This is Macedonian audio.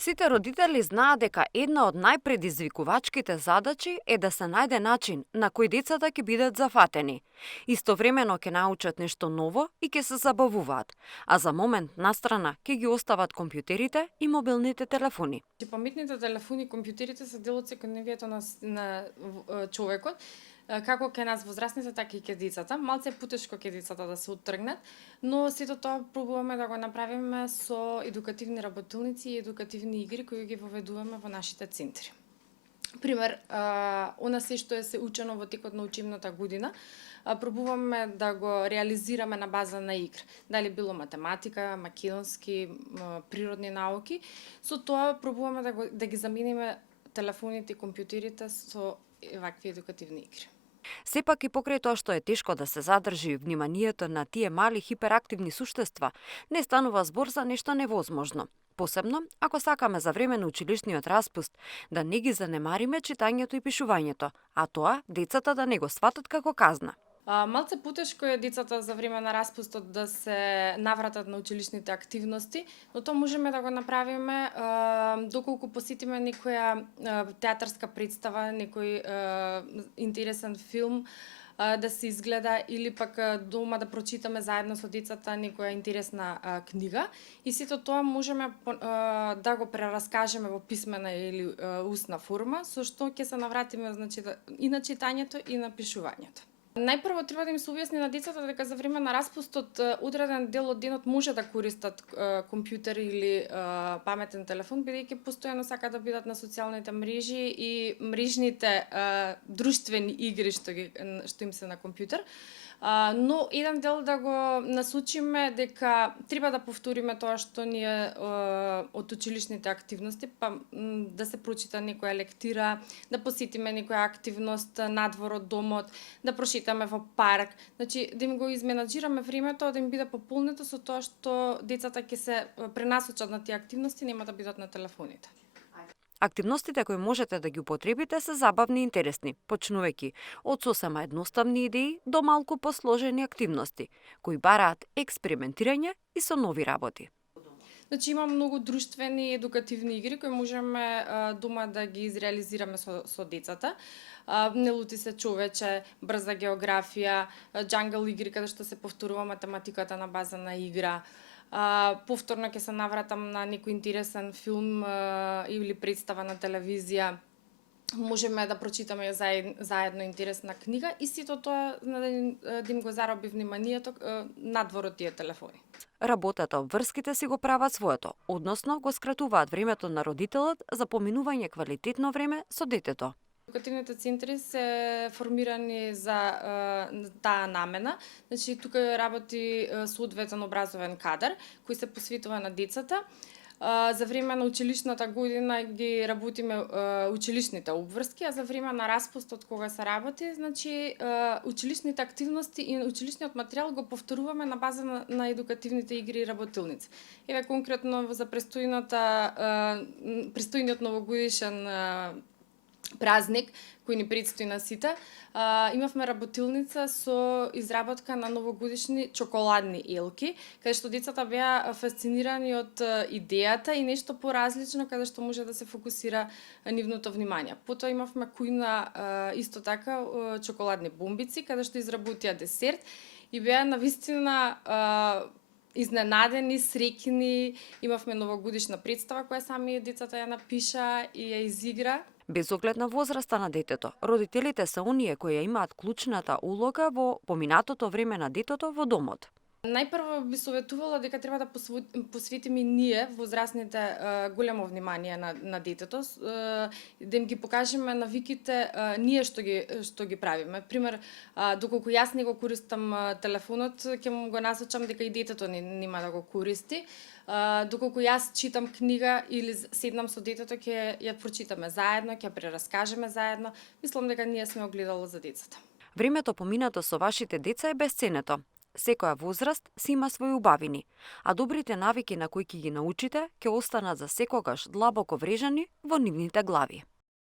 Сите родители знаат дека една од најпредизвикувачките задачи е да се најде начин на кој децата ќе бидат зафатени. Истовремено ќе научат нешто ново и ќе се забавуваат, а за момент настрана ќе ги остават компјутерите и мобилните телефони. Паметните телефони и компјутерите се дел од секојдневието на човекот, како кај нас возрастните, така и кај децата. Малце е потешко кај децата да се оттргнат, но сето тоа пробуваме да го направиме со едукативни работилници и едукативни игри кои ги воведуваме во нашите центри. Пример, она се што е се учено во текот на учебната година, пробуваме да го реализираме на база на игра. Дали било математика, македонски, природни науки, со тоа пробуваме да ги замениме телефоните и компјутерите со вакви едукативни игри. Сепак и покрај тоа што е тешко да се задржи вниманието на тие мали хиперактивни суштества, не станува збор за нешто невозможно. Посебно, ако сакаме за време на училишниот распуст да не ги занемариме читањето и пишувањето, а тоа децата да не го сватат како казна. Малце потешко е децата за време на распустот да се навратат на училишните активности, но тоа можеме да го направиме доколку посетиме некоја театарска представа, некој интересен филм да се изгледа, или пак дома да прочитаме заедно со децата некоја интересна книга, и сето тоа можеме да го прераскажеме во писмена или устна форма, со што ќе се навратиме, значи, и на читањето и на пишувањето. Најпрво треба да им се објасни на децата дека за време на распустот одреден дел од денот може да користат компјутер или паметен телефон, бидејќи постојано сакаат да бидат на социјалните мрежи и мрежните друштвени игри што им се на компјутер. Но еден дел да го насочиме дека треба да повториме тоа што ни е од училишните активности, па да се прочита некоја лектира, да посетиме некоја активност надвор од домот, да прошетаме во парк, значи да им го изменаџираме времето, да им биде пополнето со тоа што децата ќе се пренасочат на тие активности, нема да бидат на телефоните. Активностите кои можете да ги употребите се забавни и интересни, почнувајќи од сосема едноставни идеи до малку посложени активности, кои бараат експериментирање и со нови работи. Значи има многу друштвени и едукативни игри кои можеме дома да ги изреализираме со децата. Не лути се човече, брза географија, џангл игри каде што се повторува математиката на база на игра. Повторно ќе се навратам на некој интересен филм или представа на телевизија. Можеме да прочитаме заедно интересна книга и сето тоа да им го зароби вниманието надвор од тие телефони. Работата од врските си го прават своето, односно го скратуваат времето на родителот за поминување квалитетно време со детето. Едукативните центри се формирани за таа намена. Значи, тука работи соодветен образовен кадар кој се посветува на децата. За време на училишната година ги работиме училишните обврски, а за време на распустот кога се работи, значи училишните активности и училишниот материјал го повторуваме на база на едукативните игри и работилници. Еве конкретно за престојниот новогодишен празник кој ни предстои на сите, имавме работилница со изработка на новогодишни чоколадни елки, каде што децата беа фасцинирани од идејата и нешто поразлично каде што може да се фокусира нивното внимание. Потоа имавме кујна исто така чоколадни бомбици каде што изработија десерт и беа навистина изненадени, среќни. Имавме новогодишна представа која сами децата ја напиша и ја изигра. Без оглед на возраста на детето, родителите се оние кои ја имаат клучната улога во поминатото време на детето во домот. Најпрво би советувала дека треба да посветиме ние, возрастните, големо внимание на детето, да им ги покажеме навиките ние што ги правиме. Пример, доколку јас не го користам телефонот, ќе му го насочам дека и детето нема да го користи. Доколку јас читам книга или седнам со детето, ќе ја прочитаме заедно, ќе прераскажеме заедно. Мислам дека ние сме огледало за децата. Времето поминато со вашите деца е бесценето. Секоја возраст си има своји убавини, а добрите навики на кои ќе ги научите ќе останат за секогаш длабоко врежани во нивните глави.